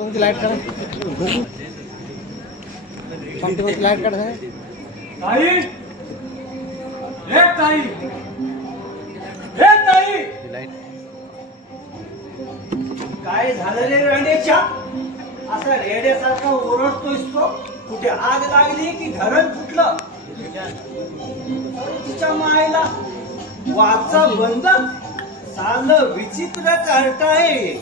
Light करा light करा ताई हे ताई हे ताई काय झालं रे रांडेच्या असा रेड्यासारखा ओरडतोयस तो कुठे आग लागली की धरण फुटलं तिच्या मायला वाचा बंद सालं विचित्र कार्ट आहे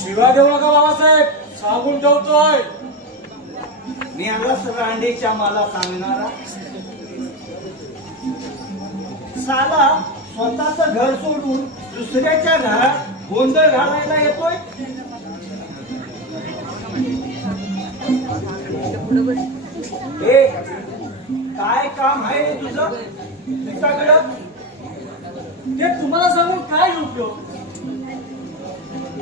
शिवा देऊ नका बाबासाहेब सांगून ठेवतोय मी आलाच रांडेच्या मला सांगणारा साला स्वतःच घर सोडून दुसऱ्याच्या घरात गोंधळ घालायला येतोय ए काय काम आहे रे तुझं तुझ्याकडं ते तुम्हाला सांगून काय उपयोग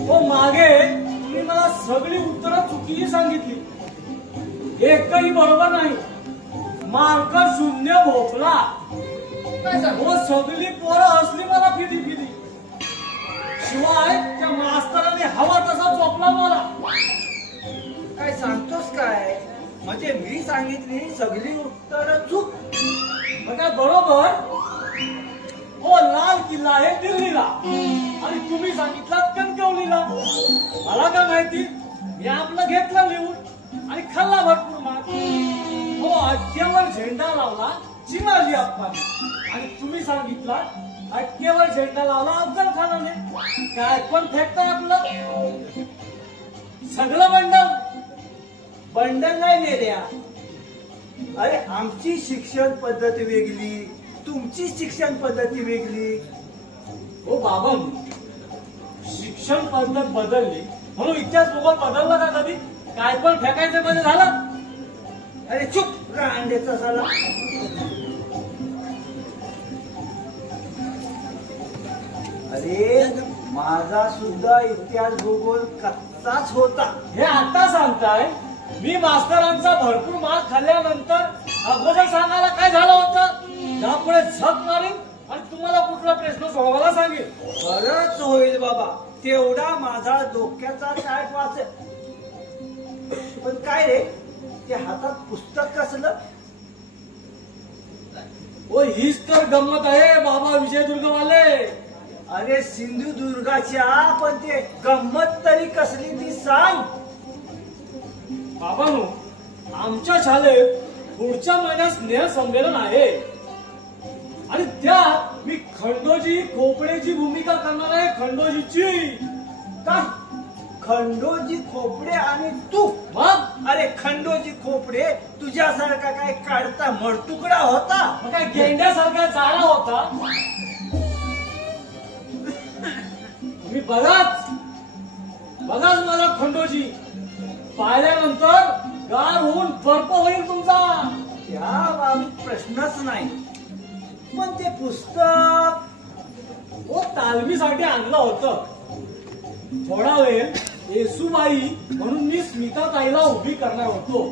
हो मागे तुम्ही मला सगळी उत्तरं चुकीची सांगितली एकही बरोबर नाही मार्क शून्य भोपला हो सगळी पोरं असली मला फिदी फिदी शिवाय त्या मास्तराने हवा तसा चोपला मला काय सांगतोस काय म्हणजे मी सांगितली सगळी उत्तर चूक काय बरोबर हो लाल किल्ला आहे दिल्लीला आणि तुम्ही सांगितलं कणकवलीला मला काय माहिती मी आपलं घेतलं लिहून आणि खाल्ला भरपूर मार हो अटकेवर झेंडा लावला चिमाजी अप्पाने आणि तुम्ही सांगितलं अटकेवर झेंडा लावला अफजल खानाने काय पण फेकताय आपलं सगळं बंडल नाही नेल्या अरे आमची शिक्षण पद्धती वेगळी तुमची शिक्षण पद्धती वेगळी हो बाबा शिक्षण पद्धत बदलली म्हणून इतिहास भूगोल बदलला का कधी काय पण फेकायचं मध्ये झालं अरे चुप रांडेचा झाला अरे माझा सुद्धा इतिहास भूगोल कच्चाच होता हे आता सांगताय मी मास्तरांचा भरपूर मार खाल्ल्यानंतर अगोदर सांगायला काय झालं होतं त्यापुढे झक मारीन आणि तुम्हाला कुठला प्रश्न सोडवायला सांगेल बरंच होईल बाबा तेवढा माझा डोक्याचा काय वाच पण काय रे ते हातात पुस्तक कसलं हो हीच तर गंमत आहे बाबा विजयदुर्गवाले अरे सिंधुदुर्गाच्या पण ते गंमत तरी कसली ती सांग बाबांनो आमच्या शाळेत पुढच्या महिन्यात स्नेह संमेलन आहे आणि त्यात मी खंडोजी खोपडेची भूमिका करणार आहे खंडोजीची का खंडोजी खोपडे आणि तू मग अरे खंडोजी खोपडे तुझ्यासारखा काय काढता मडतुकडा होता मग काय गेंड्यासारखा जाळा होता तुम्ही बघाच मला खंडोजी पाहिल्यानंतर गार होऊन बर्फ होईल तुमचा त्या बाबतीत प्रश्नच नाही पण ते पुस्तक हो तालमीसाठी आणलं होतं थोडा वेळ येसूबाई म्हणून मी स्मिता ताईला उभी करणार होतो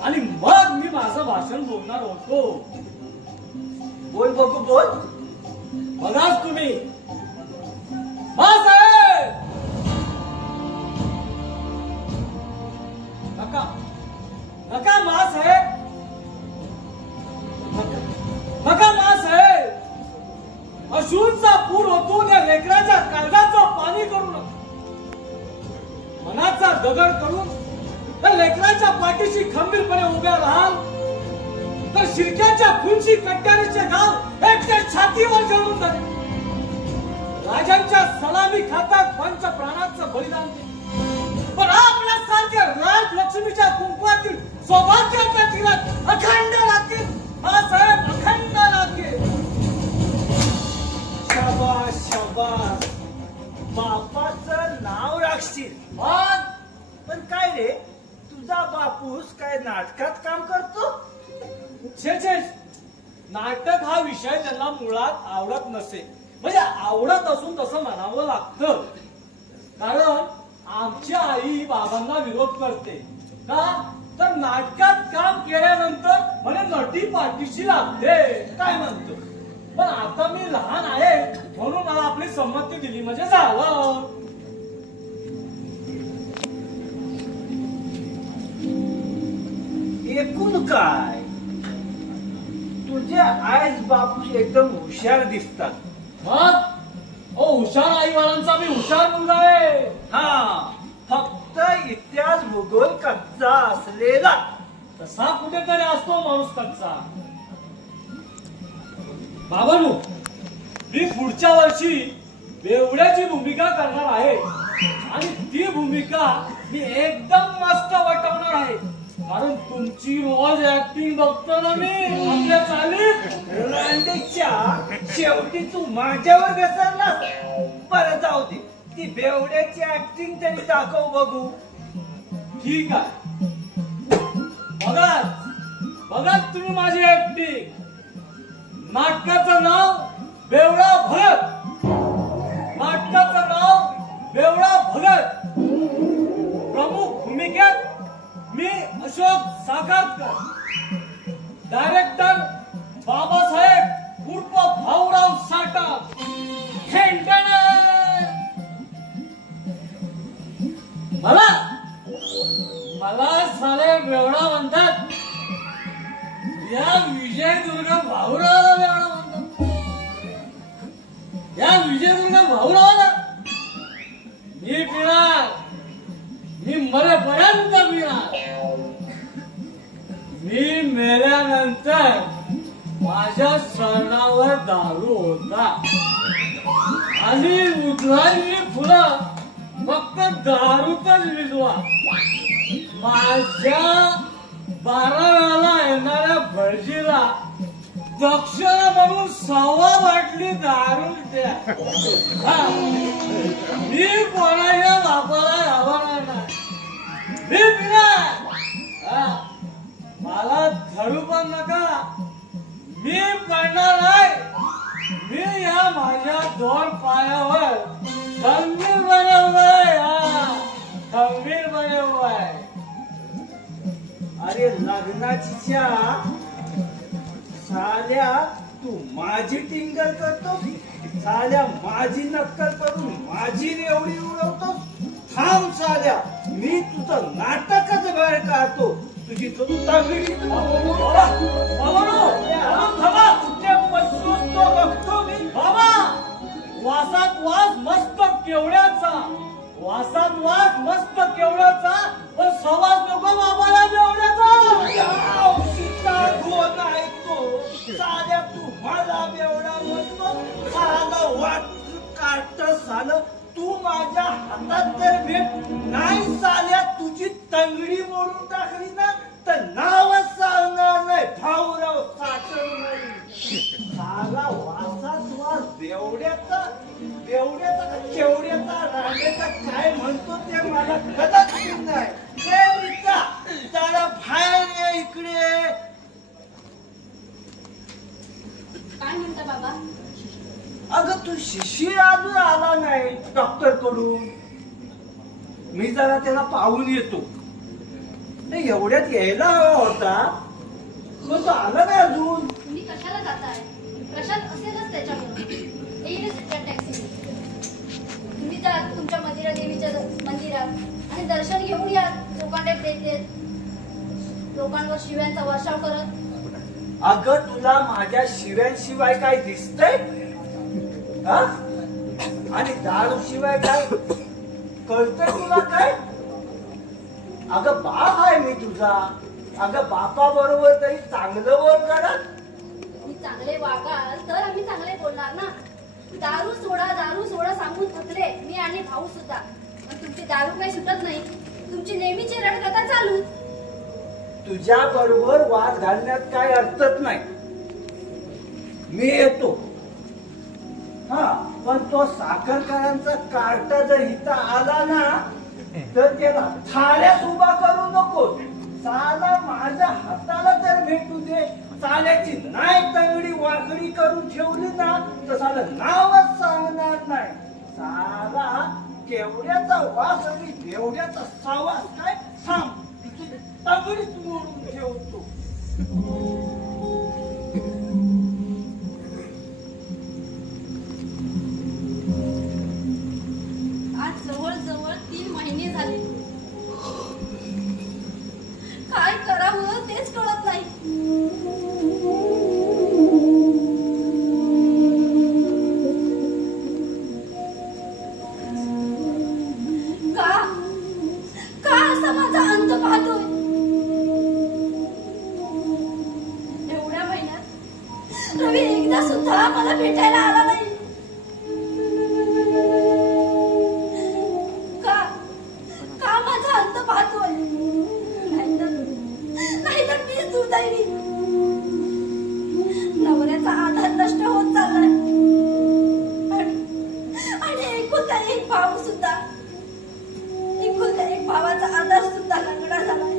आणि मग मी माझं भाषण बोलणार होतो बोल बघू बोल बघाच तुम्ही साहेब नका नका साहेब नका साहेब अश्रूंचा पूर ओतून या लेकराच्या काळजाचं पाणी करू नका मनाचा दगड करून त्या लेकराच्या पाठीशी खंबीरपणे उभ्या राहाल तर शिरक्याच्या खुनशी कट्यारीचे गाव एकट्या छातीवर जळून जाते राजांच्या सलामी खातात पंच प्राणाचं बलिदान दे पण आपल्यासारख्या राजलक्ष्मीच्या कुंकवातील सौभाग्याच्या तीरात अखंड राहतील साहेब अखंड राहतील शाबास शाबास बापाचं नाव राखशील पण काय रे तुझा बापूस काय नाटकात काम करतो छे नाटक हा विषय त्यांना मुळात आवडत नसे म्हणजे आवडत असून तसं म्हणावं लागतं कारण आमची आई बाबांना विरोध करते का तर नाटकात काम केल्यानंतर म्हणे नटी पाठीशी लागते काय म्हणतो पण आता मी लहान आहे म्हणून मला आपली संमती दिली म्हणजे झालं एकूण काय तुझे आईस बापू एकदम हुशार दिसतात मग ओ हुशार आईवडिलांचा मी हुशार मुलगा आहे. हा फक्त इतिहास भूगोल कच्चा असलेला. तसा कुठेतरी असतो माणूस कच्चा. बाबांनो, मी पुढच्या वर्षी बेवड्याची भूमिका करणार आहे आणि ती भूमिका मी एकदम मस्त वटवणार आहे. कारण तुमची रोज ऍक्टिंग बघतो ना मी आपल्या चालीत. रांडेच्या शेवटी तू माझ्यावर घसरलास. परत जाऊ दे, ती बेवड्याची ऍक्टिंग तरी दाखव बघू. ठीक आहे, बघा बघा तुम्ही माझी ऍक्टिंग. नाटकाचं नाव बेवडा भगत. नाटकाचं नाव बेवडा भगत. प्रमुख भूमिकेत मी अशोक साखरकर. डायरेक्टर बाबासाहेब उर्फ भाऊराव साठा. मला सारे बेवडा म्हणतात. या विजयदुर्ग भाऊरावाला बेवडा म्हणतात. या विजयदुर्ग भाऊरावाला मी पिणार. मी मरेपर्यंत पिणार. मी मेल्यानंतर माझ्या शरणावर दारू होता आणि उधळी फुलं फक्त दारूतच विजवा. माझ्या 12 येणाऱ्या भटजीला दक्षिणा म्हणून 1.25 बाटली दारू द्या. मी कोणाच्या बापाला घाबरणार नाही. मी पिणार. मला धडू पण नका. मी पडणार नाही. मी या माझ्या 2 पायावर खंबीरपणे उभा आहे. खंबीरपणे उभा आहे. अरे लग्नाची साल्या तू माझी टिंगल करतो. साल्या माझी नक्कल करून माझी रेवडी उडवतो. थांब साल्या, मी तुझं नाटकच बाहेर काढतो. तुझी बघतो मी. बाबा, वासात वास मस्त केवड्याचा. वासात वास मस्त केवड्याचा. पण सवास नको बाबाला बेवड्याचा. कोण ऐकतो? साल्या तू मला बेवडा म्हणतो. सालं वाट काढत सालं. तू माझ्या हातात जर भेट नाही साल्या तुझी तंगडी मोडून टाकली ना तर नावच सांगणार नाही. भाऊराव साठर म्हणून. साला वासात वास बेवड्याचा. बेवड्याचा का केवड्याचा रांडेचा काय म्हणतो ते मला कदाचित नाही. जरा बाहेर ये इकडे. काय म्हणता बाबा? अगं तू शिशिर अजून आला नाही डॉक्टर कडून. मी जरा त्याला पाहून येतो. एवढ्यात यायला हवा होता पण तो आला नाही अजून. तुम्ही कशाला जाताय? प्रशांत असेलच त्याच्याकडून. येईलच त्या टॅक्सी. तुम्ही जा तुमच्या मंदिरा देवीच्या मंदिरात आणि दर्शन घेऊन या. लोकांना देते लोकांवर शिव्यांचा वर्षाव करत. अगं तुला माझ्या शिव्यांशिवाय काय दिसतंय? आणि दारू शिवाय काय कळतंय तुला काय? अगं बाप आहे मी तुझा. अगं बापा बरोबर तरी चांगलं बोल करा. तुम्ही चांगले वागाल तर आम्ही चांगले बोलणार ना. दारू सोडा सांगून थकले मी आणि भाऊ सुद्धा. पण तुमची दारू काही सुटत नाही. तुमची नेहमीची रडकथा चालू. तुझ्या बरोबर वाद घालण्यात काय अर्थच नाही. मी येतो. पण तो साखरकरांचा कार्टा जर इथं आला ना तर त्याला थाळ्यात उभा करू नको. साला माझ्या हाताला तर भेटू दे. साल्याची नाही तंगडी वाकडी करून ठेवली ना तर साला नावच सांगणार नाही. साला केवड्याचा वास आणि बेवड्याचा सावास काय सांग. तंगडीच मोडून ठेवतो. आज जवळ 3 महिने झाले. काय करावं तेच का मला भेटायला आला नाही? का माझा अंत पाहतोय? नाहीतर मीच दुर्दैवी. नवऱ्याचा आधार नष्ट होत चाललाय आणि एकुलता एक भाऊ सुद्धा, एकुलता एक भावाचा आधार सुद्धा लंगडा झालाय.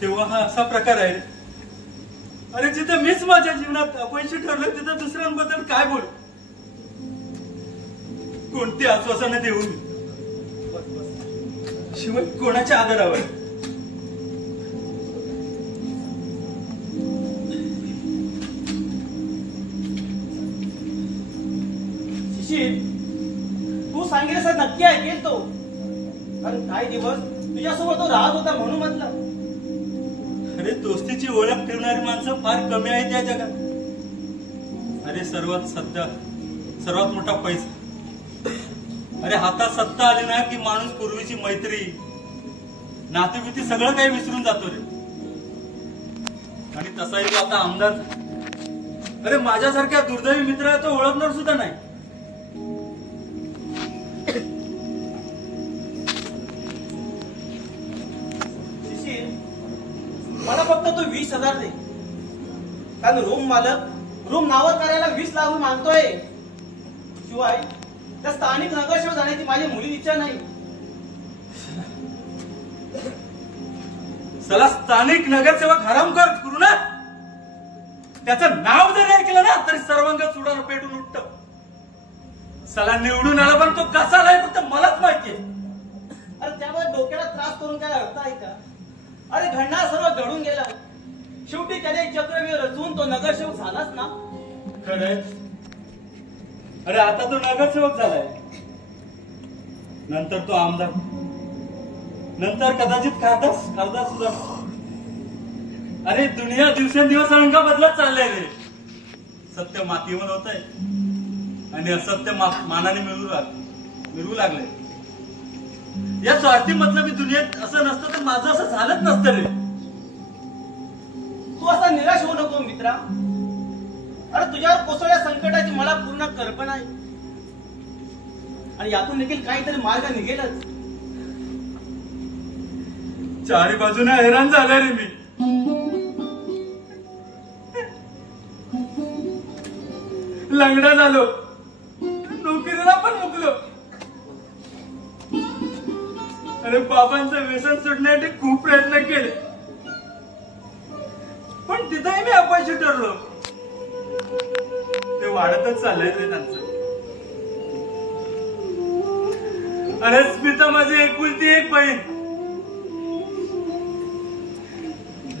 तेव्हा हा असा प्रकार आहे. अरे जिथे मीच माझ्या जीवनात अपयशी ठरलो तिथे दुसऱ्यांबद्दल काय बोलू? कोणती आश्वासनं देऊ मी? शिवाय कोणाच्या आधारावर? शिशिर, तू सांगेल सर नक्की ऐकेल तो. कारण काही दिवस तुझ्यासोबत तो राहत होता म्हणून म्हटलं. अरे दोस्तीची ओळख ठेवणारी माणसं फार कमी आहेत या जगात. अरे सर्वात मोठा पैसा. अरे हातात सत्ता आली ना की माणूस पूर्वीची मैत्री, नातेगुती सगळं काही विसरून जातो रे. आणि तसाही तो आता आमदार. अरे माझ्यासारख्या दुर्दैवी मित्राला तो ओळखणार सुद्धा नाही. मला फक्त तू 20,000 दे. कारण रूम मालक रूम नावं करायला 20 लाख मागतोय. शिवाय त्या स्थानिक नगरसेवक जाण्याची माझी मुली इच्छा नाही. चला स्थानिक नगरसेवक हरामखोर करू ना. त्याचं नाव जरी ऐकलं ना तरी सर्वांग सुडानं पेटून उठत. चला निवडून आला पण तो कसा नाही फक्त मलाच माहितीये. अरे त्यामुळे डोक्याला त्रास करून काय अर्थ आहे का? अरे घडणार सर्व घडून गेलं. शेवटी त्याने एक चक्रव्यूह रचून तो नगरसेवक झालाच ना. खरंय. अरे आता तो नगरसेवक झालाय, नंतर तो आमदार, नंतर कदाचित खासदार सुद्धा. अरे दुनिया दिवसेंदिवस रंग बदलत चाललंय रे. सत्य मातीवर होत आहे आणि असत्य मानाने मिळवू लागलंय. या स्वार्थी मतलबी दुनियेत असं नसतं तर माझं असं झालंच नसतं रे. तू असा निराश होऊ नको मित्रा. अरे तुझ्यावर कोसळल्या संकटाची मला पूर्ण कल्पना आहे आणि यातून देखील काहीतरी मार्ग निघेलच. चारी बाजूने हैराण झालं रे मी. लंगडा झालो, नोकरीला पण मुकलो. अरे बाबांचं व्यसन सुटण्यासाठी खूप प्रयत्न केले पण तिथेही मी अपयशी ठरलो. ते वाढतच चाललंय रे त्यांचं. अरे स्मिता माझी एकुलती एक बहीण.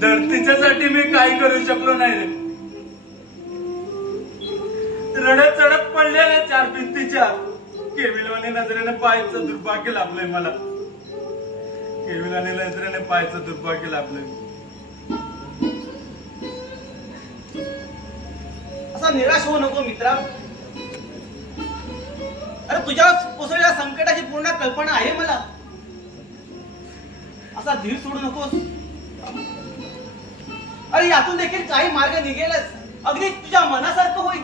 तर तिच्यासाठी मी काही करू शकलो नाही रे. रडत चढत पडलेल्या 4 भिंतीच्या केविलवाने नजरेने पाहायचं दुर्भाग्य लाभलंय मला. केविलवाने नजरेने पाहायचं दुर्भाग्य लाभलंय. असा निराश होऊ नको मित्रा. अरे तुझ्यावर कोसळलेल्या संकटाची पूर्ण कल्पना आहे मला. असा धीर सोडू नकोस. अरे यातून देखील काही मार्ग निघेलच. अगदी तुझ्या मनासारखं होईल.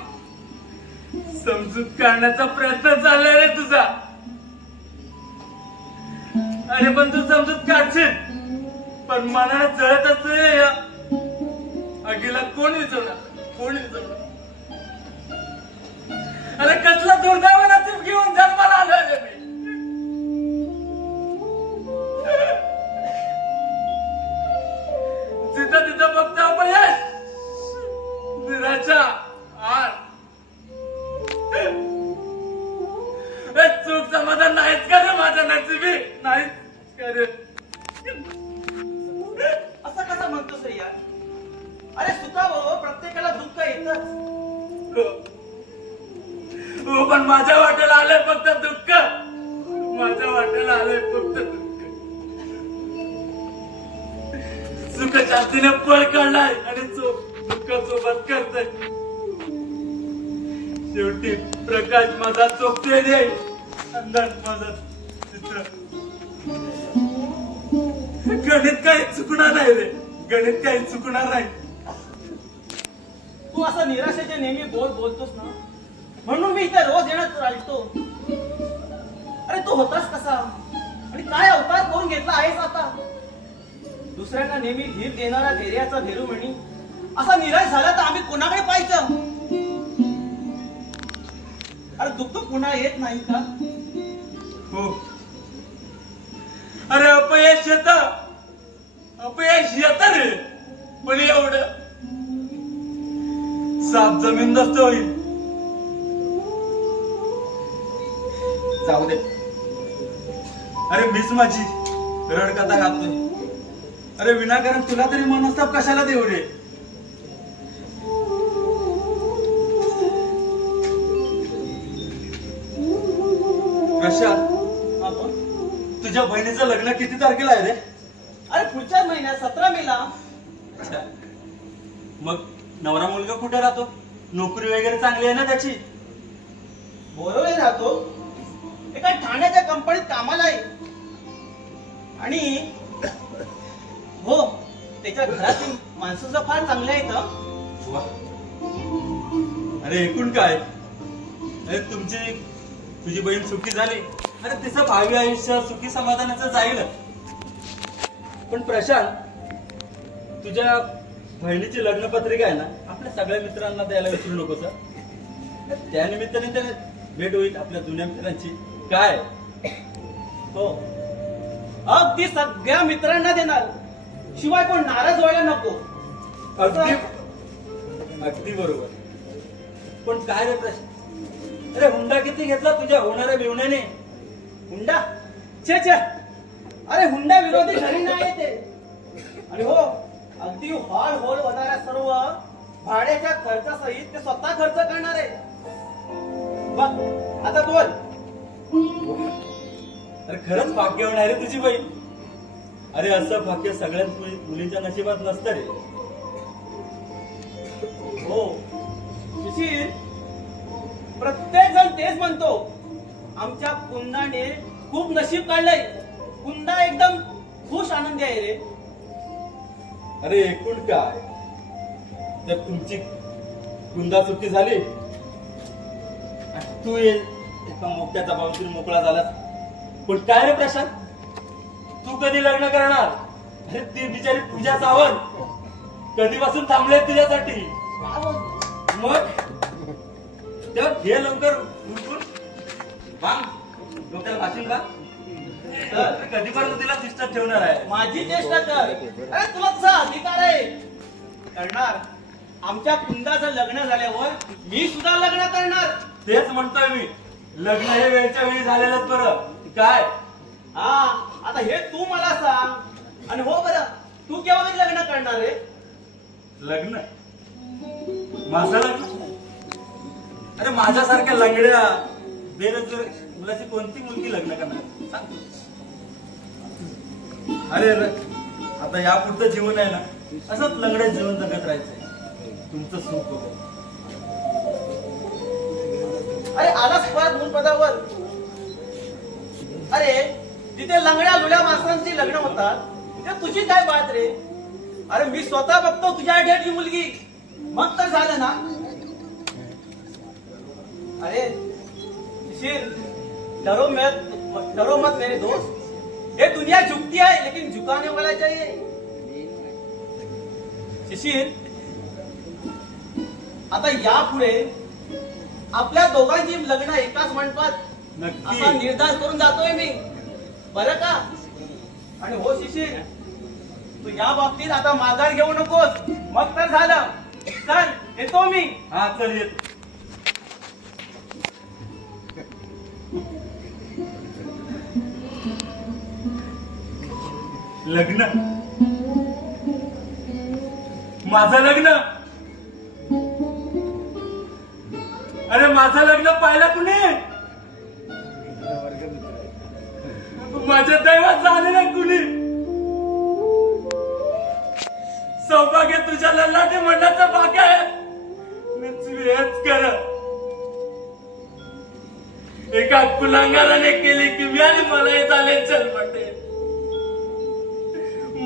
समजूत काढण्याचा प्रयत्न चाललाय रे तुझा. अरे पण तू समजूत काढशील पण मनाला जळत असते या आगीला कोण विचवणार? कोण विचवणार? अरे कसला दुर्दैव नसीब घेऊन जन्माला आलोय रे मी. जिथं तिथं फक्त अपयश, निराशा, हार. चूक समाधान नाहीच का रे माझ्या नशिबी? नाहीच का रे? असं कसं म्हणतोस रे यार? अरे सुखाबरोबर प्रत्येकाला दुःख येतच. हो पण माझ्या वाट्याला आलंय फक्त दुःख. माझ्या वाट्याला आलंय फक्त सुख शांतीने पळ काढलाय आणि दुःख सोबत करतोय. शेवटी प्रकाश माझा चोखते दे, अंधार माझा चित्र. गणित काही चुकणार नाही रे, गणित काही चुकणार नाही. तू असं निराशेचे नेहमी बोलतोस ना, म्हणून मी इथे रोज येण्यात राहतो. अरे तू होतास कसा आणि काय अवतार करून घेतला आहेस आता. दुसऱ्यांना नेहमी धीर देणारा धैर्याचा धीरुमणी असा निराश झाला तर आम्ही कोणाकडे पाहायचं. अरे दुःख पुन्हा येत नाही का. हो, अरे अपयश येत रे, पण एवढं साफ जमीनदस्त होईल. जाऊ दे. अरे मीच माझी रडकथा घालतोय. अरे विनाकारण तुला तरी मनस्ताप कशाला देऊ रे. प्रशांत, तुझ्या बहिणीचं लग्न किती तारखेला आहे रे. अरे पुढच्या महिन्यात 17 मेला. मग नवरा मुलगा कुठे राहतो. नोकरी वगैरे चांगली आहे ना त्याची. बोरवले राहतो. एका ठाण्याच्या कंपनीत कामाला आहे. आणि हो, त्याच्या घरातील माणसं सुद्धा फार चांगले आहेत. अरे एकूण काय, अरे तुझी बहीण सुखी झाली, अरे तिचं भावी आयुष्य सुखी समाधानाचं जाईल. पण प्रशांत, तुझ्या बहिणीची लग्नपत्रिका आहे ना, आपल्या सगळ्या मित्रांना द्यायला विसरू नको सर. त्या निमित्ताने त्याने भेट होईल आपल्या जुन्या मित्रांची. काय हो, अगदी सगळ्या मित्रांना देणार, शिवाय कोण नाराज व्हायला नको. अगदी बरोबर. पण काय रे प्रश्न, अरे हुंडा किती घेतला तुझ्या होणाऱ्या बिवण्याने. हुंडा छे छे. अरे हुंडा विरोधी घरी नाही येते. आणि हो, अगदी हॉल होणाऱ्या सर्व भाड्याच्या खर्चासहित ते स्वतः खर्च करणार आहे. बघ आता बोल. अरे खरंच भाग्यवान आहे रे तुझी बहीण. अरे असं भाग्य सगळ्याच मुलींच्या नशिबात नसतं रे. हो सुशील, प्रत्येक जण तेच म्हणतो. आमच्या कुंदाने खूप नशीब काढलंय. कुंदा एकदम खुश आनंदी आहे रे. अरे एकूण काय, तर तुमची कुंदा सुखी झाली, तू एका मोठ्या जबाबदारी मोकळा झाला. पण काय रे प्रशांत, तू कधी लग्न करणार. अरे ती बिचारी पूजा सावंत कधीपासून थांबले तुझ्यासाठी. मग तेव्हा घे लवकर उठून बांग डोक्याला भाषण का. कधीपर्यंत तिला शिस्तात ठेवणार आहे. माझी चेष्टा कर. अरे तुला तसा अधिकार आहे. करणार. आमच्या कुंदाचं लग्न झाल्यावर मी सुद्धा लग्न करणार. तेच म्हणतोय मी, लग्न हे वेळच्या वेळी झालेलंच बरं. काय हा, आता हे तू मला सांग. आणि हो बरं, तू केव्हा कधी लग्न करणार आहे. लग्न, माझं लग्न. अरे माझ्यासारख्या लंगड्या बेरोजगार मुलाची कोणती मुलगी लग्न करणार सांग. अरे आता यापुढचं जीवन आहे ना, असंच लंगड्या जीवन जगत राहायचंय. तुमचं सुख होतं. अरे आलाच परत मूलपदावर. अरे तिथे लंगड्या लुल्या माणसांची लग्न होतात, तिथे तुझी काय बात रे. अरे मी स्वतः बघतो तुझ्या डेटची मुलगी, मग तर झालं ना. अरे डरो मत मेरे दोस्त. ये दुनिया झुकती है लेकिन झुकाने वाला चाहिए. शिशिर, आता यापुढे आपल्या दोघांची लग्न एकाच मंडपात असा निर्धार करून जातोय मी, बरं का. आणि हो शिशिर, तू या बाबतीत आता माघार घेऊ नकोस. मग तर झालं. चल येतो मी. हा चल येतो. लग्न, माझं लग्न. अरे माझं लग्न पाहिलं कुणी. माझ्या दैवात झालेलं कुणी सौभाग्य तुझ्या लल्लाटे म्हणण्याचं भाग्य आहे. हेच कर एका कुलांगाराने केली की आणि मलाही झाले जन्मटे,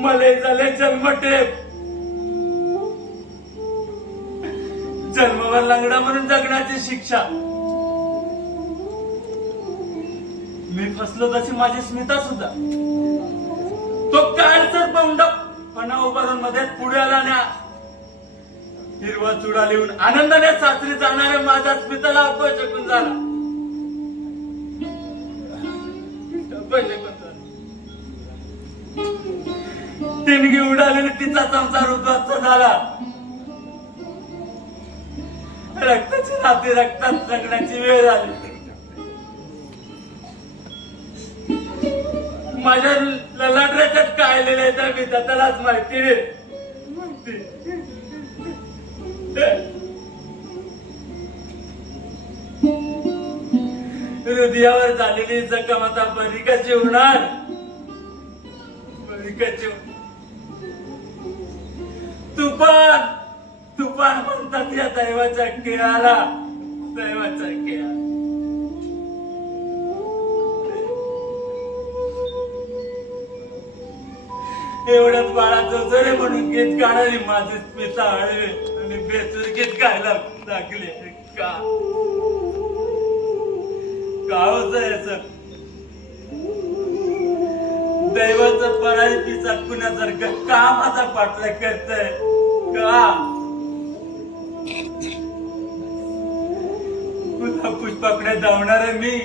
मलाही झाले जन्मटे. जन्मावर लंगडा म्हणून जगण्याची शिक्षा. मी फसलो तशी माझी स्मिता सुद्धा. तो काळसर पौंडपणा उभारून मध्ये पुढे आला ना हिरवा चुडा लिहून आनंदाने सासरी जाणाऱ्या माझ्या स्मिताला अपयशकून झाला. तिणगी उडालेली तिचा संसार उद्ध्वस्त झाला. रक्ताची नाती रक्तात जगण्याची वेळ झाली. माझ्या ललाटऱ्याच्यात काय लिहिलंय तर मी त्यालाच माहिती रे. हृदयावर झालेली जखम आता बरी कशी होणार? बरी कशी? तुफान म्हणतात या दैवाच्या खेळाला. दैवाचा खेळ एवढ्याच बाळा जोजोरे म्हणून गीत गाणारी माझी स्मिता हळवे आणि बेसूर गीत गायला लागले. का होत याच दैवाचं पराई पिसा कुणासारखं का माझा पाठला करतय? का पुन्हा पुष्पाकडे धावणार मी?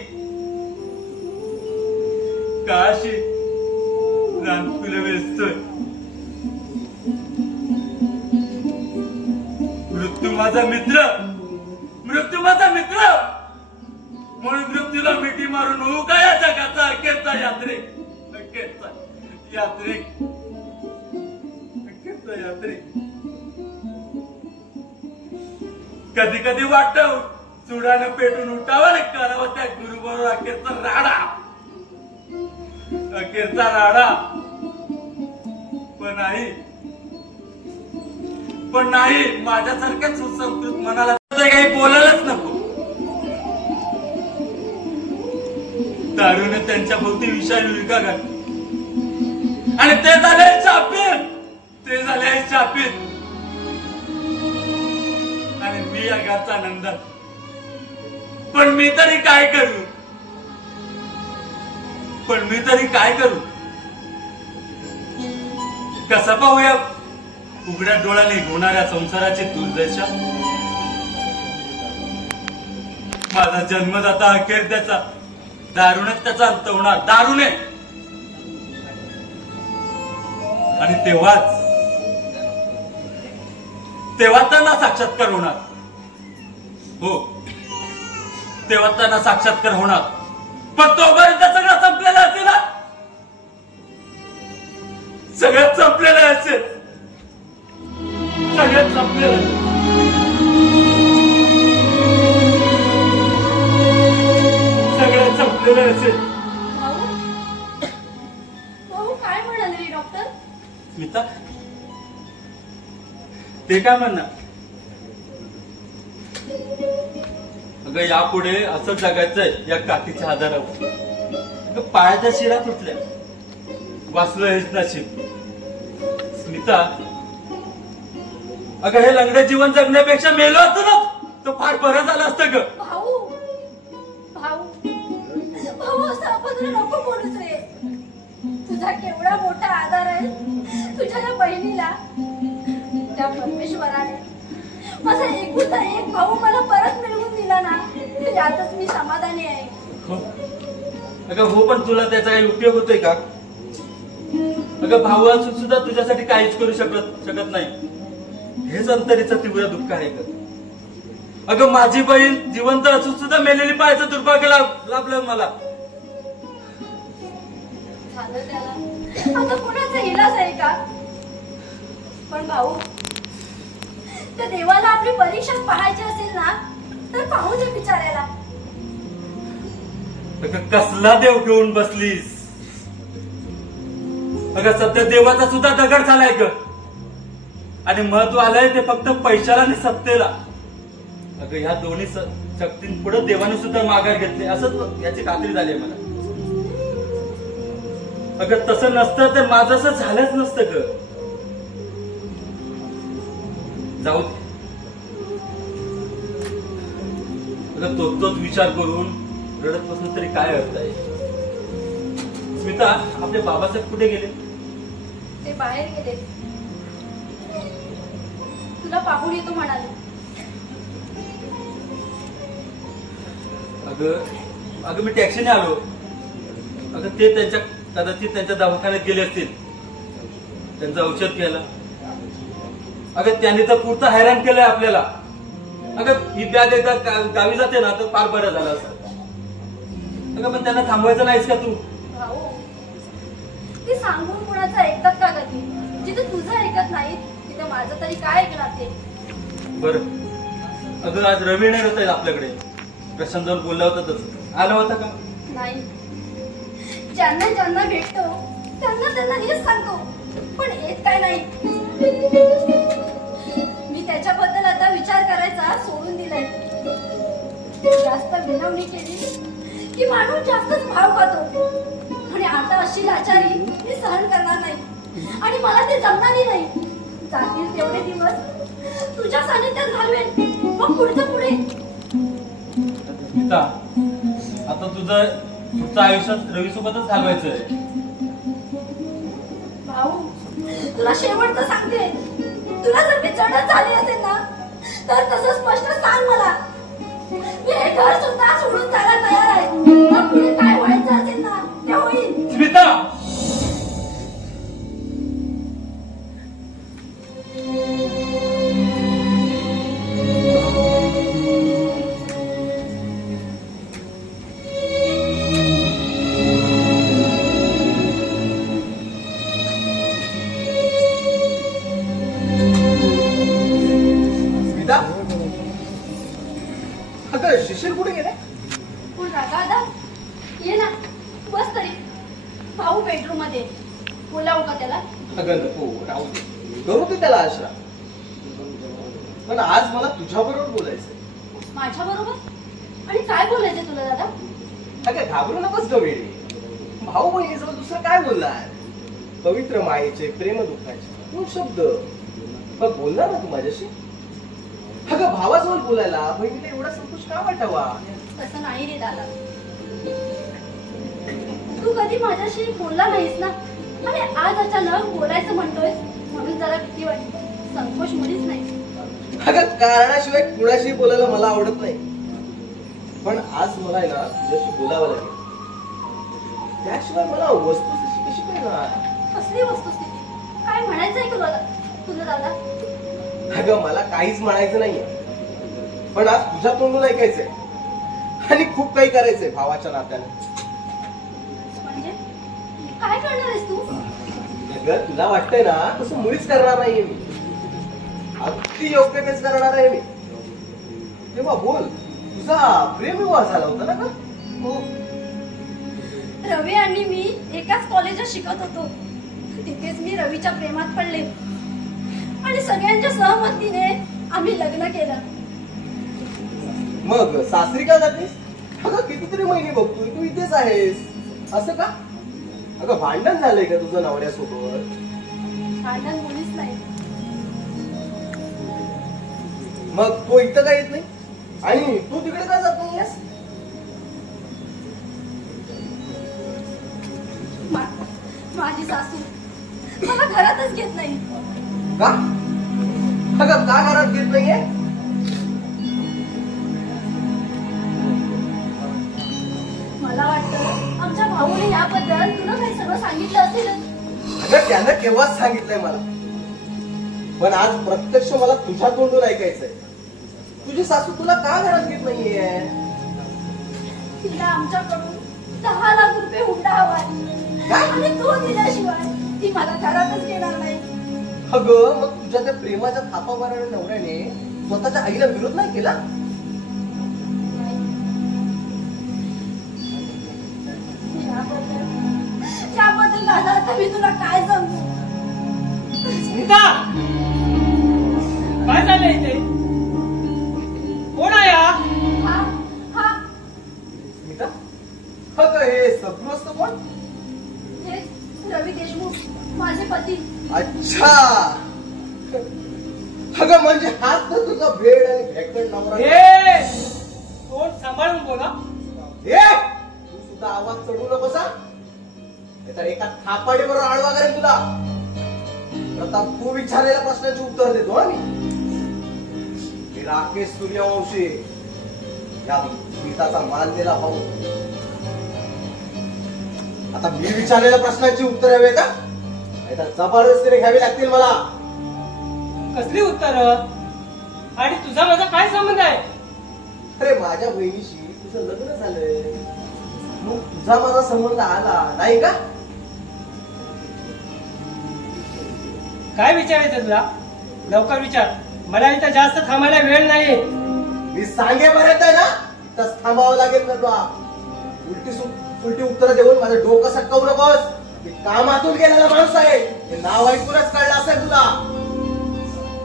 काशी रानफुलं वेचतोय. मृत्यू माझा मित्र, मृत्यू माझा मित्र म्हणून मृत्यूला मिठी मारून होऊ का या जगाचा अखेरचा यात्रिक? अखेरचा यात्रिक, अखेरचा यात्रिक. कधी कधी वाटतं चुडानं पेटून उठावं आणि करावं त्या गुरुबरोबर अखेरचा राडा, अखेरचा राडा. पण नाही माझ्यासारख्या सुसंस्कृत मनाला काही बोलायलाच नको. दारूने त्यांच्या भोवती विषारी विका घातली आणि ते झाले चापीत, ते झाले चापीत. आणि मी या घातचा आनंद. पण मी तरी काय करू? पण मी तरी काय करू? कसं पाहूया उघड्या डोळ्याने होणाऱ्या संसाराची दुर्दशा? माझा जन्मदाता अखेर त्याचा दारूनेच त्याचा अंत होणार, दारूने. आणि तेव्हा त्यांना साक्षात्कार होणार. हो, तेव्हा त्यांना साक्षात्कार होणार. पण तोपर्यंत सगळं संपलेलं असेल ना? सगळं संपलेलं असेल, सगळं संपलेलं. सगळं संपलेलं असेल. भाऊ काय म्हणाले डॉक्टर? स्मिता ते काय म्हणणार? अगं यापुढे असं जगायचंय या काठीच्या आधारावर. अगं पायाच्या शिरा तुटल्या, वाचलं हेच नशीब. स्मिता अगं हे लंगडे जीवन जगण्यापेक्षा मेलो असतं ना तो फार बरं झालं असतं ग. भाऊ भाऊ भाऊ असं आपण नको बोलूच रे. तुझा केवढा मोठा आधार आहे तुझ्या या बहिणीला. त्या परमेश्वराने माझा एकुलता एक भाऊ मला परत मिळवून दिला ना, यातच मी समाधानी आहे. अगं हो, पण तुला त्याचा काही उपयोग होतोय का? अगं भाऊ असून सुद्धा तुझ्यासाठी काहीच करू शकत नाही. हेच अंतरीचं तीव्र दुःख आहे का? अगं माझी बहीण जिवंत असून सुद्धा मेलेली पाहायचं दुर्भाग्य लाभलं मला. झालं त्याला आता कुणाचा इलाज आहे का? पण भाऊ त्या देवाला आपली परीक्षा पाहायची असेल ना तर पाहू दे बिचाऱ्याला. कसला देव घेऊन बसलीस? अगं सध्या देवाचा सुद्धा दगड झालाय ग. आणि महत्व आलंय ते फक्त पैशाला आणि सत्तेला. अगं ह्या दोन्ही शक्तींपुढे देवाने सुद्धा माघार घेतली असंच याची खात्री झाली मला. अगं तसं नसतं तर माझं असं झालंच नसतं ग. जाऊ दे. अगं तोच विचार करून रडत बसणं तरी काय अर्थ आहे. स्मिता, आपले बाबासाहेब कुठे गेले? ते बाहेर गेले. तुला पाहून येतो म्हणाले. अगं मी टॅक्सीने आलो. अगं ते कदाचित त्यांच्या दवाखान्यात गेले असतील, त्यांचं औषध घ्यायला. अगं त्यांनी तर पुरतं हैराण केलंय आपल्याला. अगं ही बॅग एकदा गावी जाते ना तर फार बरं झालं असं. अगं पण त्यांना थांबवायचं नाहीस का तू? भाऊ, ती सांगून कुणाचं ऐकतात का कधी? जिथे तुझं ऐकत नाही तिथे माझं तरी काय ऐकणार ते? बरं. अगं आज रवी नाही होत आपल्याकडे. प्रशांत जाऊन बोलला होता तसं आला होता का? नाही. ज्यांना भेटतो त्यांना हेच सांगतो, पण येत काय नाही. मी त्याच्याबद्दल आता विचार करायचा सोडून दिलाय. जास्त विनवणी केली की माणूस जास्तच भाव खातो. आणि आता अशी लाचारी मी सहन करणार नाही आणि मला ते जमणारही नाही. जातील तेवढे दिवस तुझ्या सानिध्यात घालवेन, मग पुढचं पुढे. स्मिता, आता तुझं आयुष्यात रवी सोबतच घालवायचंय. भाऊ, तुला शेवटचं सांगते, तुला जर मी चढत झाली असेल ना तर तसं स्पष्ट सांग मला. मी हे घर सुद्धा सोडून जायला तयार आहे. मग पुढे काय व्हायचं असेल ना ते होईल. स्मिता, शिशिर कुठे गेले? दादा ये ना, बस तरी. भाऊ बेडरूम मध्ये. बोलावू का त्याला? अगं नको, राहू दे. करू दे त्याला आश्रा. पण आज मला तुझ्या बरोबर बोलायचंय. माझ्या बरोबर? आणि काय बोलायचं तुला दादा? अगं घाबरू नकोस ग वेळी. भाऊ बहिणीजवळ दुसरं काय बोलणार? पवित्र मायेचे, प्रेम दुःखाचे 2 शब्द. मग बोलणार ना तू माझ्याशी? अगं भावाजवळ बोलायला बहिणीला एवढा संकोच का वाटावा? तसं नाही रे दादा. तू कधी माझ्याशी बोलला नाहीस ना, आणि आज अचानक बोलायचं म्हणतोय म्हणून जरा भीती वाटते. संकोच मुळीच नाही. अगं कारणाशिवाय कुणाशी बोलायला मला आवडत नाही. पण आज मला आहे ना तुझ्याशी बोलावं लागेल. त्याशिवाय मला वस्तुस्थिती कशी कळणार? कसली वस्तुस्थिती? काय म्हणायचंय तुला दादा? अगं मला काहीच म्हणायचं नाहीये, पण आज तुझ्या तोंडून ऐकायचंय आणि खूप काही करायचंय भावाच्या नात्याने. म्हणजे काय करणार आहेस तू? अगं तुला वाटतंय ना तसं मुळीच करणार नाहीये मी. अगदी योग्य तेच करणार आहे मी. तेव्हा बोल, तुझा प्रेमविवाह झाला होता ना ग? हो. रवी आणि मी एकाच कॉलेजात शिकत होतो. तिथेच मी रवीच्या प्रेमात पडले आणि सगळ्यांच्या सहमतीने आम्ही लग्न केलं. मग सासरी का जातेस? अगं कितीतरी महिने बघतोय तू इथेच आहेस. असं का? अगं भांडण झालंय का तुझं नवऱ्यासोबत? भांडण मुलीच नाही. मग तो इथं का येत नाही आणि तू तिकडे का जात नाहीयेस? माझी सासू मला घरातच घेत नाही. का? अगं का घरात घेत नाहीये? मला वाटतं आमच्या भाऊने याबद्दल तुला काही सगळं सांगितलं असेल. अगं त्यानं केव्हाच सांगितलंय मला, पण आज प्रत्यक्ष मला तुझ्या तोंडून ऐकायचंय. तुझी सासू तुला का घरात घेत नाहीये? तिला आमच्याकडून 10 लाख रुपये हुंडा हवाय आणि तो दिल्याशिवाय ती मला घरातच घेणार नाही. अगं मग तुझ्या त्या प्रेमाच्या थापा मारणाऱ्या नवऱ्याने स्वतःच्या आईला विरोध नाही केला? याबद्दल दादा आता मी तुला काय स्मिता, काय चाललंय इथे? कोण आहे हा? हा स्मिता, अगं हे सगळं कोण? हे रवी देशमुख, माझे पती. अच्छा, अगं म्हणजे हात तर तुझा भेड आणि भेकड नवरा. तोंड सांभाळून बोला. तू सुद्धा आवाज चढवू नकोस हा. तर एका थापाडीवर आडवा करेल तुला. प्रताप, तू विचारलेल्या प्रश्नाची उत्तर देतो हा मी राकेश सूर्यवंशी, या स्मिताचा मानलेला भाऊ. आता मी विचारलेल्या प्रश्नाची उत्तर हवे का, नाहीतर जबरदस्तीने घ्यावी लागतील मला? कसली उत्तर? आणि तुझा माझा काय संबंध आहे? अरे माझ्या बहिणीशी तुझं लग्न झालंय, मग तुझा माझा संबंध आला नाही का? काय विचारायचं तुला? लवकर विचार, मला इथं जास्त थांबायला वेळ नाही. मी सांगेपर्यंत ना तस थांबावं लागेल ना तुला. उलटी उत्तर देऊन माझं डोकं सटकवू नकोस. मी कामातून गेलेला माणूस आहे, हे नाव ऐकूनच कळलं असेल तुला.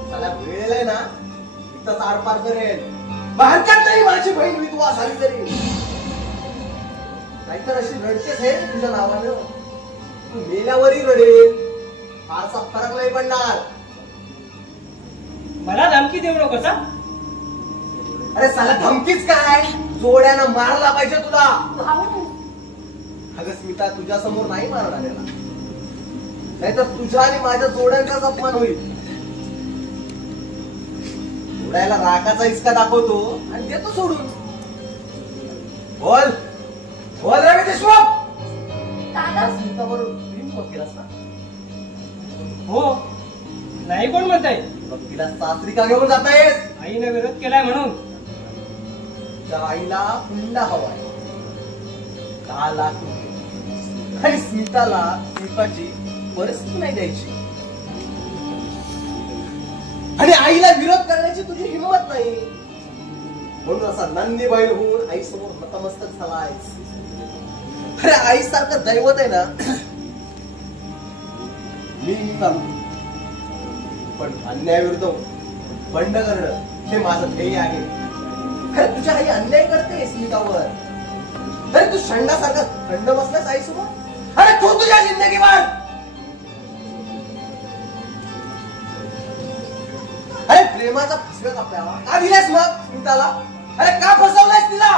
त्याला वेळ आहे ना इथंच आरपार करेल. भारतात नाही माझी बहीण विधवा झाली तरी. नाहीतर अशी रडतेच आहे तुझ्या नावानं. तू मेल्यावरही रडेल, फारसा फरक नाही पडणार. मला धमकी देऊ नकोस. अरे साला धमकीच काय, जोड्यानं मारला पाहिजे तुला. भाऊ, अगं स्मिता, तुझ्या समोर नाही मारणार याला, नाहीतर तुझ्या आणि माझ्या जोड्यांचाच अपमान होईल. जोड्याला रागाचा इस्का दाखवतो आणि देतो सोडून. बोल बोल रवी देशमुख. दादा, स्मिता बरोबर प्रेम केलास ना? हो, नाही कोण म्हणताय? मग तिला सासरी का घेऊन जातायस? आईने विरोध केलाय म्हणून. तुझ्या आईला हुंडा हवाय, 10 लाख रुपये. आणि स्मिताला स्मिताची परिस्थिती नाही द्यायची. आणि आईला विरोध करण्याची तुझी हिंमत नाही, म्हणून असा नंदी बैल होऊन आई समोर नतमस्तक झालायस. अरे आईसारखं दैवत आहे ना मी चालू, पण अन्यायाविरुद्ध बंड करणं हे माझं ध्येय आहे. खरं तुझ्या आई अन्याय करते स्मितावर, तरी तू शंडासारखा थंड बसलास आई समोर. अरे तू तुझ्या जिंदगीवर, अरे प्रेमाचा फसव्यात आपल्याला का दिलास मग स्मिताला? अरे का फसवलायस तिला?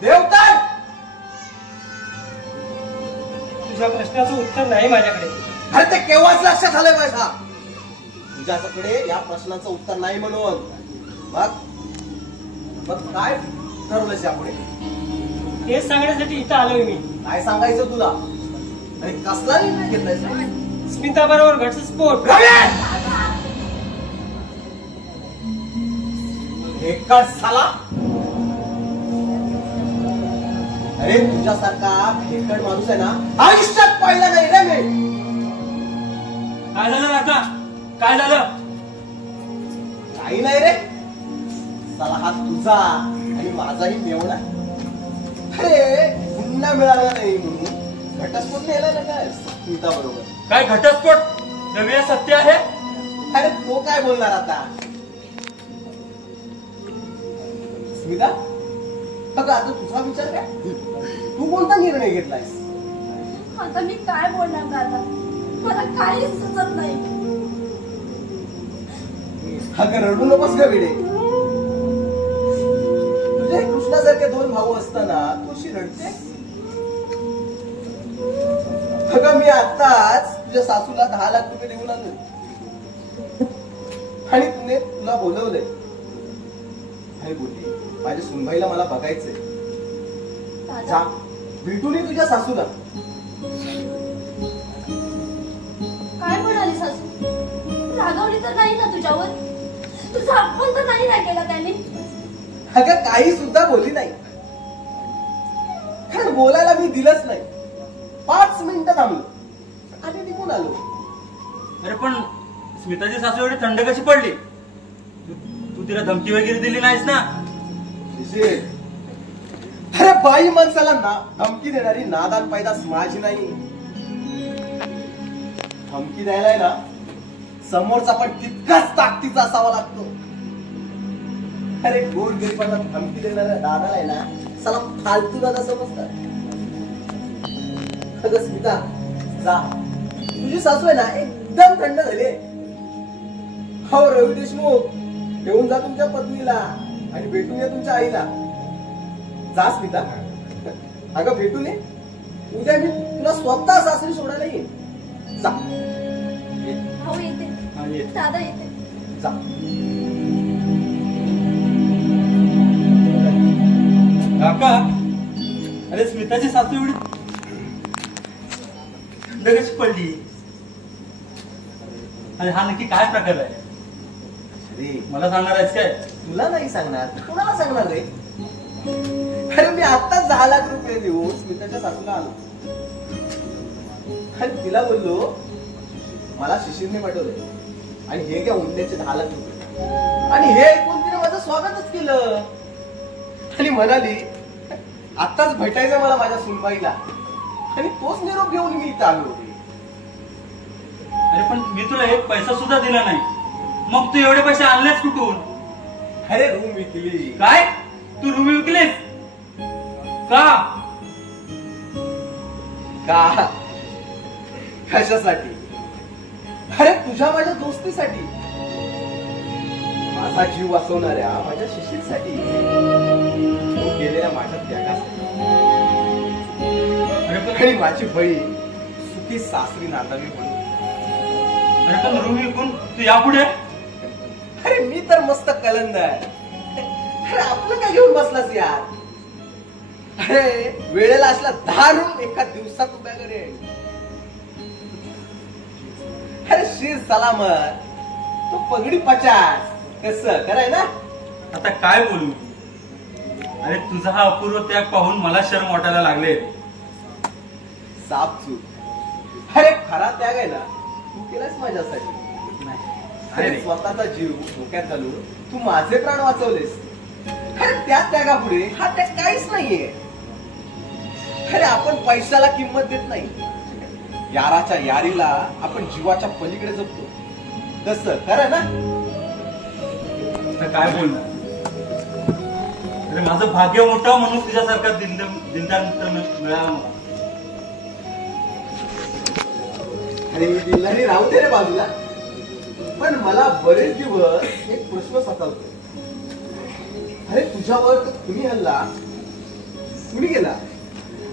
देवता, तुझ्या प्रश्नाचं उत्तर नाही माझ्याकडे. अरे ते केव्हाच लक्षात आलंय माझ्या तुझ्याकडे या प्रश्नाचं उत्तर नाही म्हणून. मग काय ठरवलंस यापुढे? तेच सांगण्यासाठी इथं आलोय मी. काय सांगायचं तुला? आणि कसला निर्णय घेतलायस? स्मिता बरोबर घटस्फोट. एकाच साला, अरे तुझ्यासारखा फेकड माणूस आहे ना आयुष्यात पाहिला नाही रे मी. काय झालं काका? काय झालं? काही नाही रे साला, हा तुझा आणि माझाही मेवणा. अरे पुन्हा मिळाला नाही म्हणून घटस्फोट नेला ना काय स्मिता बरोबर. काय घटस्फोट? नवे सत्य आहे? अरे तो काय बोलणार आता? स्मिता, अगं आता तुझा विचार काय? तू कोणता निर्णय घेतलायस? आता मी काय बोलणार दादा, मला काहीच सुचत नाही. अगं रडू नकोस का वेडे. तुझे कृष्णासारखे 2 भाऊ असताना तू अशी रडते? अगं मी आताच तुझ्या सासूला 10 लाख रुपये देऊन आलो आणि तुला बोलवलंय. आणि बोलली माझ्या सुनबाईला मला बघायचंय. जा भेटून ये तुझ्या सासूला. काय म्हणाली सासू? रागवली तर नाही ना तुझ्यावर? तुझा अपमान तर नाही ना केला त्यांनी? अगं काही सुद्धा बोलली नाही, कारण बोलायला मी दिलंच नाही. 5 मिनिटं थांबलो आणि निघून आलो. अरे पण स्मिताची सासू एवढी थंड कशी पडली? तू तिला धमकी वगैरे दिली नाहीस ना? अरे बाई माणसाला धमकी देणारी नादान पैदास माझी नाही. धमकी द्यायला ना समोरचा पण तितकाच ताकदीचा असावा लागतो. अरे गोड गरीबांना धमकी देणाऱ्या दादाला आहे ना साला फालतू दादा समजतात. अगं स्मिता जा, तुझी सासू आहे ना एकदम थंड झाली. हो रवी देशमुख, घेऊन जा तुमच्या पत्नीला आणि भेटून या तुमच्या आईला. जा स्मिता. अगं भेटून ये, उद्या मी तुला स्वतः सासरी सोडायला येईन. जा. भाऊ येते, दादा येते. जा. काका, अरे स्मिताची सासू एवढी थंड कशी पडली? अरे हा नक्की काय प्रकार आहे? अरे मला सांगणार आहेस काय? तुला नाही सांगणार, कुणाला सांगणार रे? अरे मी आता 10 लाख रुपये देऊन स्मिताच्या सासूला आलो आणि तिला बोललो मला शिशिरने पाठवले आणि हे घ्या उंड्याचे 10 लाख रुपये. आणि हे ऐकून तिने माझं स्वागतच केलं आणि म्हणाली आताच भेटायचं मला माझ्या सुनबाईला. आणि तोच निरोप घेऊन मी इथं आलो. अरे पण मी तुला एक पैसा सुद्धा दिला नाही, मग तू एवढे पैसे आणलेस कुठून? अरे रूम विकली. काय? तू रूम विकलीस का? का? कशासाठी? अरे तुझ्या माझ्या दोस्तीसाठी, माझा जीव वाचवणाऱ्या माझ्या शिशीरसाठी, तू केलेल्या माझ्या त्यागासाठी. आणि माझी बहीण सुखी सासरी नांदावी म्हणून. अरे पण रूम विकून तू यापुढे? अरे मी तर मस्त कलंद आहे. अरे आपलं काय घेऊन बसलास यार? अरे वेळेला असला 10 रूम एका दिवसात उभ्या करेल. अरे शीर सलामत, तो पगडी 50 कसं कराय ना? आता काय बोलू? अरे तुझा हा अपूर्व त्याग पाहून मला शरम वाटायला लागले. साप चूक. अरे खरा त्याग आहे ना तू केलास माझ्यासाठी. अरे स्वतःचा जीव धोक्यात घालून तू माझे प्राण वाचवलेस. अरे त्या त्यागापुढे हा त्याग काहीच नाहीये. अरे आपण पैशाला किंमत देत नाही, याराच्या यारीला आपण जीवाच्या पलीकडे जपतो. तसं खरं ना? आता काय बोलणार? अरे माझं भाग्य मोठं म्हणून तुझ्यासारखा दिलदार मित्र मिळाला मला. अरे मी दिल्लानी राहू दे रे बाजूला, पण मला बरेच दिवस एक प्रश्न सतावतो. अरे तुझ्यावर तो कुणी हल्ला, कुणी गेला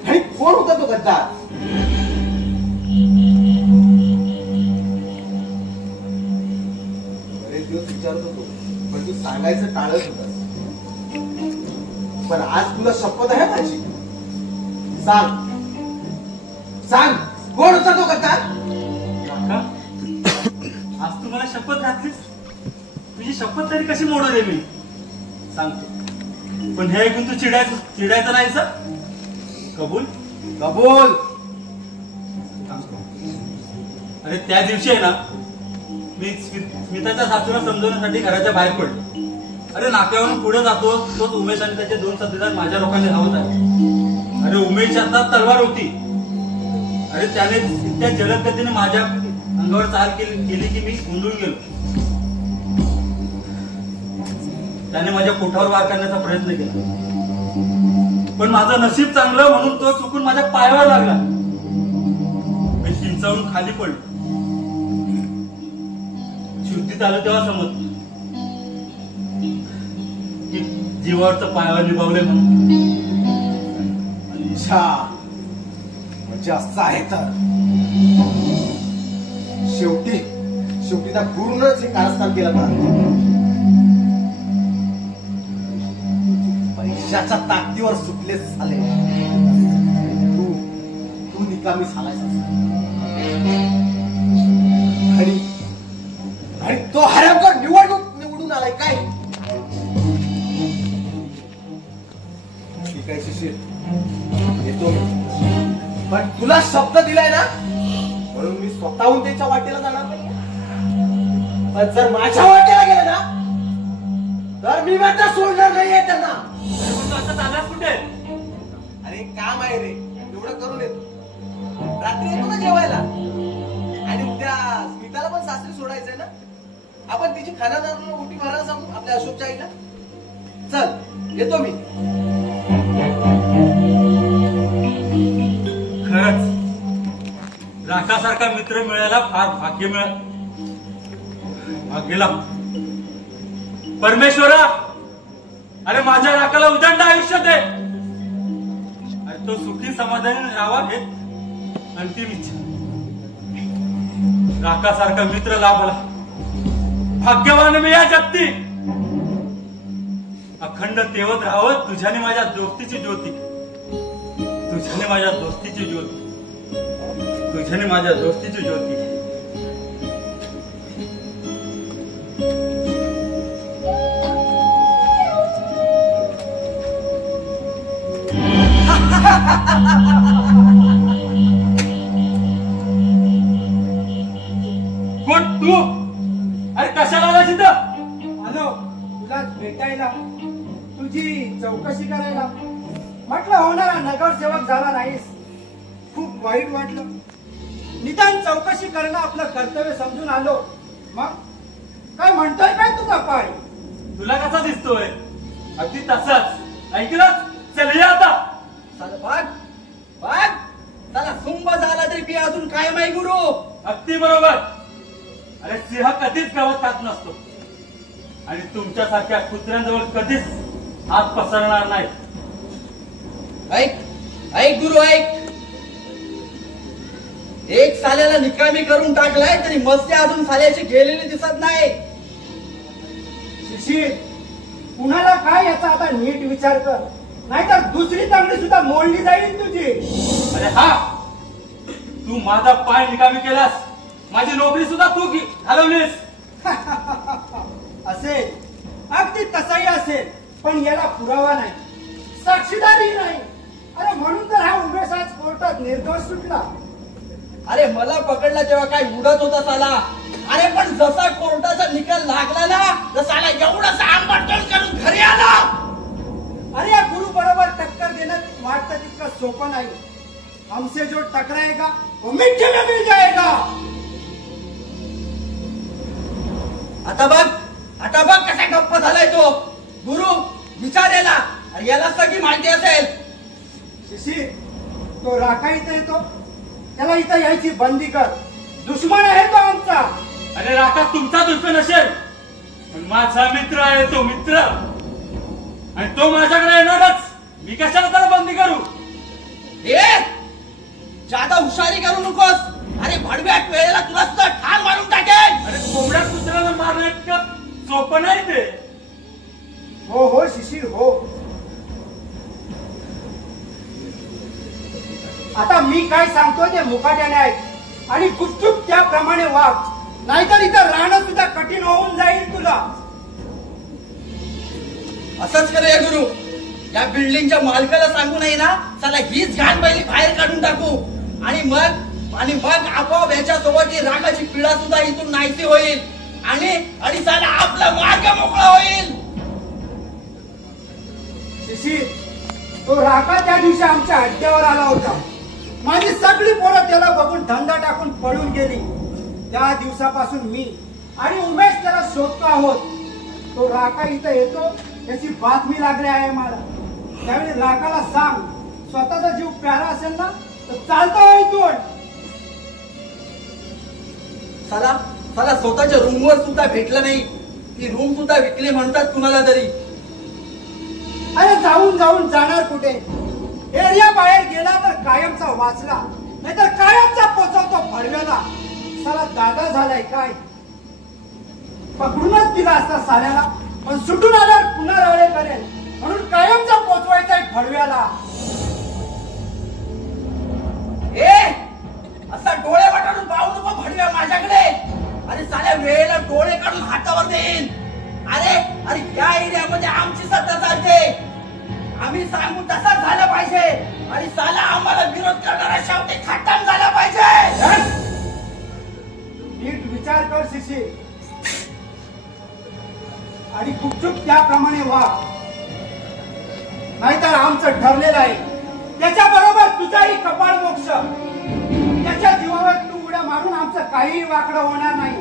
आणि कोण होता तो गद्दार? बरेच दिवस विचारत होतो, पण तू सांगायचं टाळत होतास. पण आज तुला शपथ आहे माझी. सांग सांग, कोण होता तो गद्दार? काका, आज तू मला शपथ घातलीस. तुझी शपथ तरी कशी मोडू रे मी? सांगतो, पण हे ऐकून तू चिडायचं नाही सर? कबूल? कबूल. अरे त्या दिवशी आहे ना, मी स्मिताच्या सासूला समजवण्यासाठी घराच्या बाहेर पडलो. अरे नाक्यावरून पुढे जातो, तोच उमेश आणि त्याचे 2 साथीदार माझ्या लोकांनी धावत आहे. अरे उमेश हातात तलवार होती. अरे त्याने इतक्या जलद गतीने माझ्या अंगावर चाल केली की मी गोंधळून गेलो. त्याने माझ्या पोटावर वार करण्याचा प्रयत्न केला, पण माझं नशीब चांगलं म्हणून तो चुकून माझ्या पायावर लागला. मी चिंचावून खाली पडलो. शुद्धीत आलं तेव्हा समजलं की जीवावरचं पायावर निभावले म्हणून. अच्छा, म्हणजे असं आहे तर शेवटी त्या पूर्णच हे कारस्थान केलं ना. पैशाच्या ताकदीवर सुटलेच झाले. तू निकामी झालायस. आणि तो हरामखोर निवडून आलाय काय? ठीक आहे शिशीर, येतो मी. पण तुला शब्द दिलाय ना, म्हणून मी स्वतःहून त्याच्या वाटेला जाणार नाही. पण जर माझ्या वाटेला गेलं ना, तर मी मात्र सोडणार नाहीये त्यांना. आता चाललास कुठे? अरे काम आहे रे, एवढं करून येतो. रात्री येतो ना जेवायला, आणि उद्या स्मिताला पण सासरी सोडायचंय ना. आपण तिची खानादाराला उठी मारायला सांगू आपल्या अशोकच्या आईला. चल येतो मी. खरंच राखासारखा मित्र मिळायला फार भाग्य भाग्यला. परमेश्वरा, अरे माझ्या राखाला उदंड आयुष्य दे आणि तो सुखी समाधानी राहावा हे अंतिम इच्छा. राखासारखा मित्र लाभला. भाग्यवान मी या जगती. अखंड तेवत राहावं तुझ्याने माझ्या दोस्तीची ज्योती. तुझ्याने माझ्या दोस्तीची ज्योती. तुझ्याने माझ्या दोस्तीची ज्योती. कोण तू? अरे कशाला आला तिथं? आलो तुला भेटायला, तुझी चौकशी करायला. म्हटलं होणारा नगरसेवक झाला नाहीस, खूप वाईट वाटलं. निदान चौकशी करणं आपलं कर्तव्य समजून आलो. मग काय म्हणतोय काय तुझा पाय? तुला कसा दिसतोय? अगदी तसाच. ऐकलं? चल या आता. चला बाग बाग. चला सुंब झाला तरी बी अजून काय माही गुरु. अगदी बरोबर. अरे सिंह कधीच गवत खात नसतो आणि तुमच्यासारख्या कुत्र्यांजवळ कधीच हात पसरणार नाही. ऐक ऐक गुरु ऐक. एक साल्याला निकामी करून टाकलाय तरी मस्ती अजून साल्याची गेलेली दिसत नाही. शिशिर, कुणाला काय याचा आता नीट विचार कर, नाहीतर दुसरी तांगडी सुद्धा मोडली जाईल तुझी. अरे हा, तू माझा पाय निकामी केलास, माझी नोकरी सुद्धा तू घालवलीस. असेल, अगदी तसाही असेल, पण याला पुरावा नाही, साक्षीदारही नाही. अरे म्हणून तर हा उमेश आज कोर्टात निर्दोष सुटला. अरे मला पकडला तेव्हा काय उडत होता साला. अरे पण जसा कोर्टाचा निकाल लागला ना तर साला एवढंच आंबटतोड करून घरी आला. अरे या गुरु बरोबर टक्कर देणं वाटतं तितकं सोपं नाही. हमसे जो टकराएगा वो मिट्टी में मिल जाएगा. आता बघ कसा गप्प झालाय तो. गुरु विचारेला याला सगळी माहिती असेल. शिशिर, तो राखा इथं येतो, त्याला इथं यायची बंदी कर. दुश्मन आहे तो आमचा. अरे राखा तुमचा दुश्मन असेल, पण माझा मित्र आहे तो मित्र, आणि तो माझ्याकडे येणारच. मी कशाला त्याला बंदी करू? जादा हुशारी करू नकोस. अरे भडव्यात वेळेला तुला सुद्धा ठार मारून टाकेल. अरे कोंबड्या कुत्र्याला मारणं इतकं सोपं नाही ते. हो हो शिशिर हो. आता मी काय सांगतो ते मुकाट्याने ऐक आणि गुपचूप त्याप्रमाणे वाग, नाहीतर इथं राहणं सुद्धा कठीण होऊन जाईल तुला. असंच करूया गुरु. या बिल्डिंगच्या मालकाला सांगू नये ना चला हीच घाण पहिली बाहेर काढून टाकू आणि मग आपोआप याच्या सोबत रागाची पिढा सुद्धा इथून नाहीशी होईल आणि साला आपला मार्ग मोकळा होईल. शिशिर, तो राखा त्या दिवशी आमच्या अड्ड्यावर आला होता. माझी सगळी पोरं त्याला बघून धंदा टाकून पळून गेली. त्या दिवसापासून मी आणि उमेश त्याला शोधतो आहोत. तो राखा इथं येतो याची बातमी लागली आहे मला. त्यावेळी राखाला सांग, स्वतःचा जीव प्यारा असेल ना तर चालतो इथून. साला स्वतःच्या रूमवर सुद्धा भेटलं नाही. ती रूम सुद्धा विकली म्हणतात कुणाला तरी. अरे जाऊन जाणार कुठे? एरिया बाहेर गेला तर कायमचा वाचला, नाहीतर कायमचा पोचवतो भडव्याला. साला दादा झालाय काय? पकडूनच दिला असता साल्याला, पण सुटून आल्यावर पुन्हा राळे करेल म्हणून कायमचा पोचवायचा भडव्याला. असा डोळे वाटाडून पाहू नको भडव्या माझ्याकडे. अरे साल्या वेळेला डोळे काढून हातावर देईन. अरे या एरियामध्ये आमची सत्ता चालते. आम्ही सांगू तसाच झालं पाहिजे आणि साला आम्हाला विरोध करणारा शेवटी खतम झाला पाहिजे. नीट विचार कर शिशी आणि गुपचूप त्याप्रमाणे वाग, नाहीतर आमचं ठरलेलं आहे त्याच्या बरोबर तुझाही कपाळ मोक्ष. त्याच्या जीवावर तू उड्या काढून आमचं काही वाकडं होणार नाही.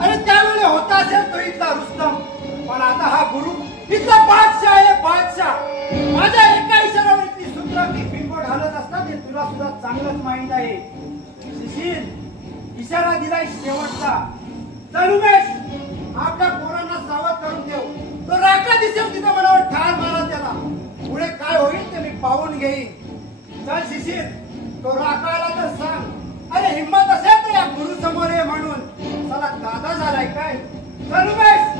अरे त्यावेळी होता असेल तो इथला रुस्तम, पण आता हा गुरु इथला बादशाह आहे, बादशाह. माझ्या एका इशारावर इथली सूत्र ती बिंगो ढालत असतात हे तुला सुद्धा चांगलंच माहित आहे. शिशील, इशारा दिलाय शेवटचा. चल उमेश, आपल्या पोरांना सावध करून ठेव. तो राका दिसेल तिथं मनावर ठार मारा त्याला. पुढे काय होईल ते मी पाहून घेईन. चल शिशीर, तो राका आला तर सांग. अरे हिम्मत असेल तर या गुरु समोर ये म्हणून. चला दादा झालाय काय. चल उमेश.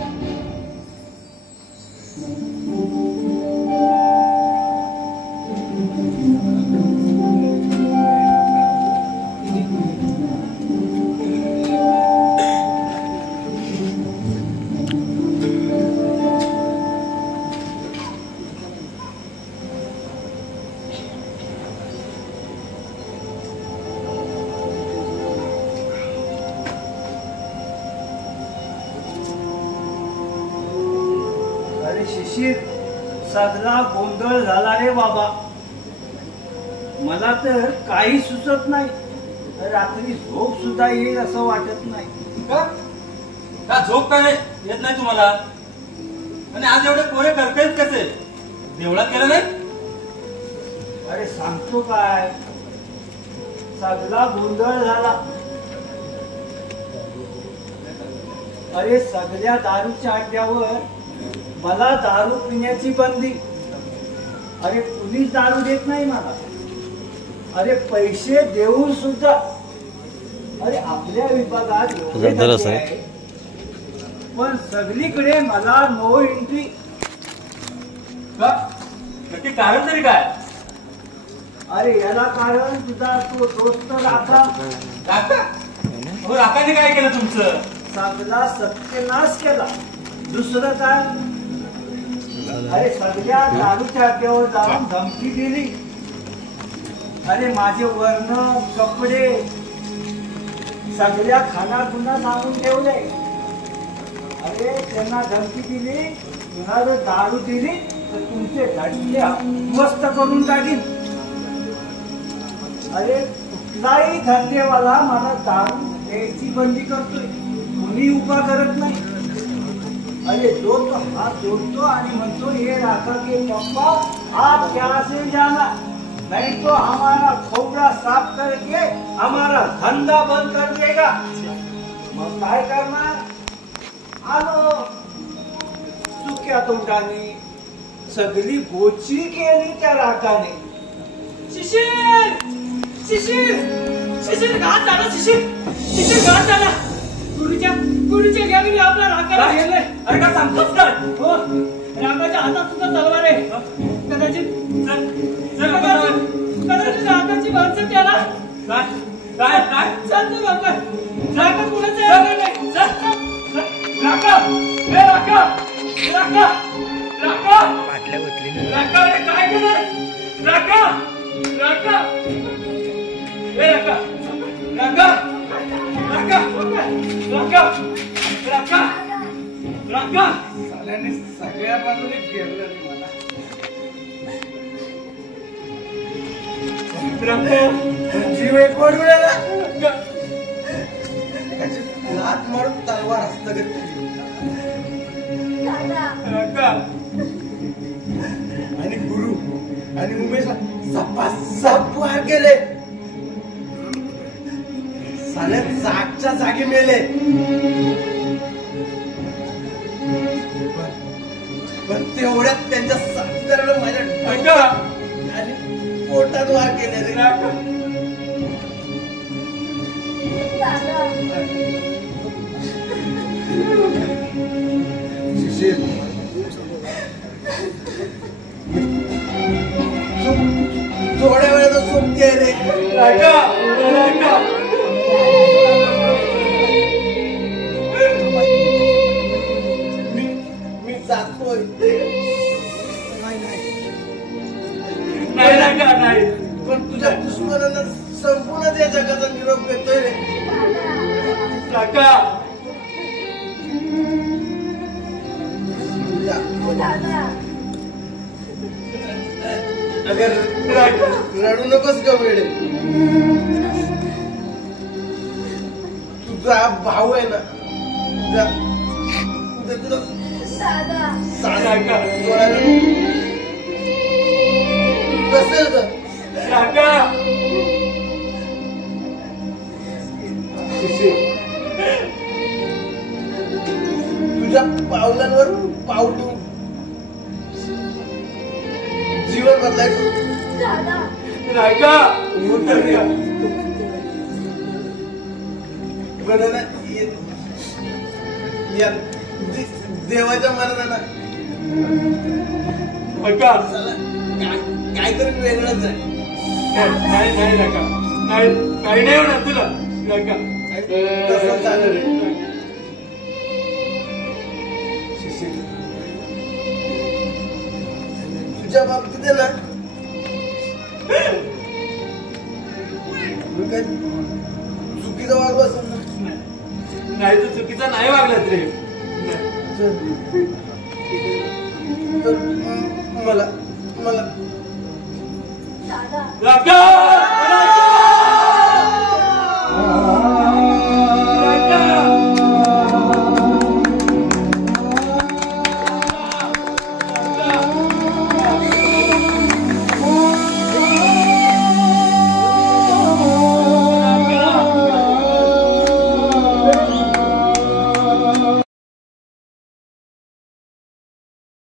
सगळा गोंधळ झाला रे बाबा. मला तर काही सुचत नाही. रात्री झोप सुद्धा येईल असं वाटत नाही. का झोप काय येत नाही तुम्हाला? आणि आज एवढे कोरे करतायत कसे? देवळात केलं नाही? अरे सांगतो काय, सगळा गोंधळ झाला. अरे सगळ्या दारूच्या अड्ड्यावर मला दारू पिण्याची बंदी. अरे कुणीच दारू देत नाही मला. अरे पैसे देऊन सुद्धा. अरे आपल्या विभागात आहे, पण सगळीकडे मला नो एंट्री. नक्की कारण तरी काय? अरे याला कारण तुझा तो दोस्त राका. राकाने काय केलं तुमचं? सगळा सत्यानाश केला. दुसरं काय? अरे सगळ्या दारूच्या अड्ड्यावर जाऊन धमकी दिली. अरे माझे वर्ण कपडे सगळ्या खानाखुना सांगून ठेवले. अरे त्यांना धमकी दिली, पुन्हा जर दारू दिली तर तुमचे धडके मस्त करून टाकीन. अरे कुठलाही धंदेवाला मला दारू द्यायची बंदी करतोय, कोणी उभा करत नाही. अरे जो तो हात जोड़तो आणि म्हणतो ये राका के पप्पा आप क्या से जाना, नहीं तो हमारा खोपड़ा साफ करके हमारा धंधा बंद कर देगा. मग काय करणार? आलो चुक्या तोंडाने सगळी बोची केली त्या राकाने. शिशिर, शिशिर, शिशिर घात झाला. शिशिर, शिशिर घात झाला. गुरुच्या गॅंगने आपला राकाला घेरले. अरे का सांगतोस काय? हो, राकाच्या हातात सुद्धा तलवार आहे. कदाचित राकाची माणसं त्याला. काय काय सांगतो लवकर. राका कुणाचा नाही. राका, हे राका, राका, राका, राका, हे काय केलं? राका, राका, हे राका, राका, राका, राका, राका, राका. साल्याने सगळ्या बाजूने घेरलं रे मला. जीव एक वडवेला हात मारून तलवार हस्तगत केली. आणि गुरु आणि उमेश सपासप वार गेले. साले जागच्या जागी मेले. पण तेवढ्यात त्यांच्या साथीदाराला माझ्या आणि पोटात वार केले रे. शिशीर, थोड्या वेळात सोबती रे. मी जातोय. नाही, पण तुझ्या दुश्मनांना संपूर्ण या जगाचा निरोप येतोय रे. राका, अगर रडू नकोस का वेळे. तुझा भाऊ आहे ना तुला दादा कसेल का तुझ्या पावलांवर पाऊल ठेवून जीवन बदलायचं दादा देवाच्या मनाला काहीतरी वेगळंच आहे. काही नाही होणार तुला तसं झालं रे. तुझ्या बाबतीत आहे ना काय चुकीचा वागू असं नाही तू चुकीचा नाही वागलात रे. तर मला दादा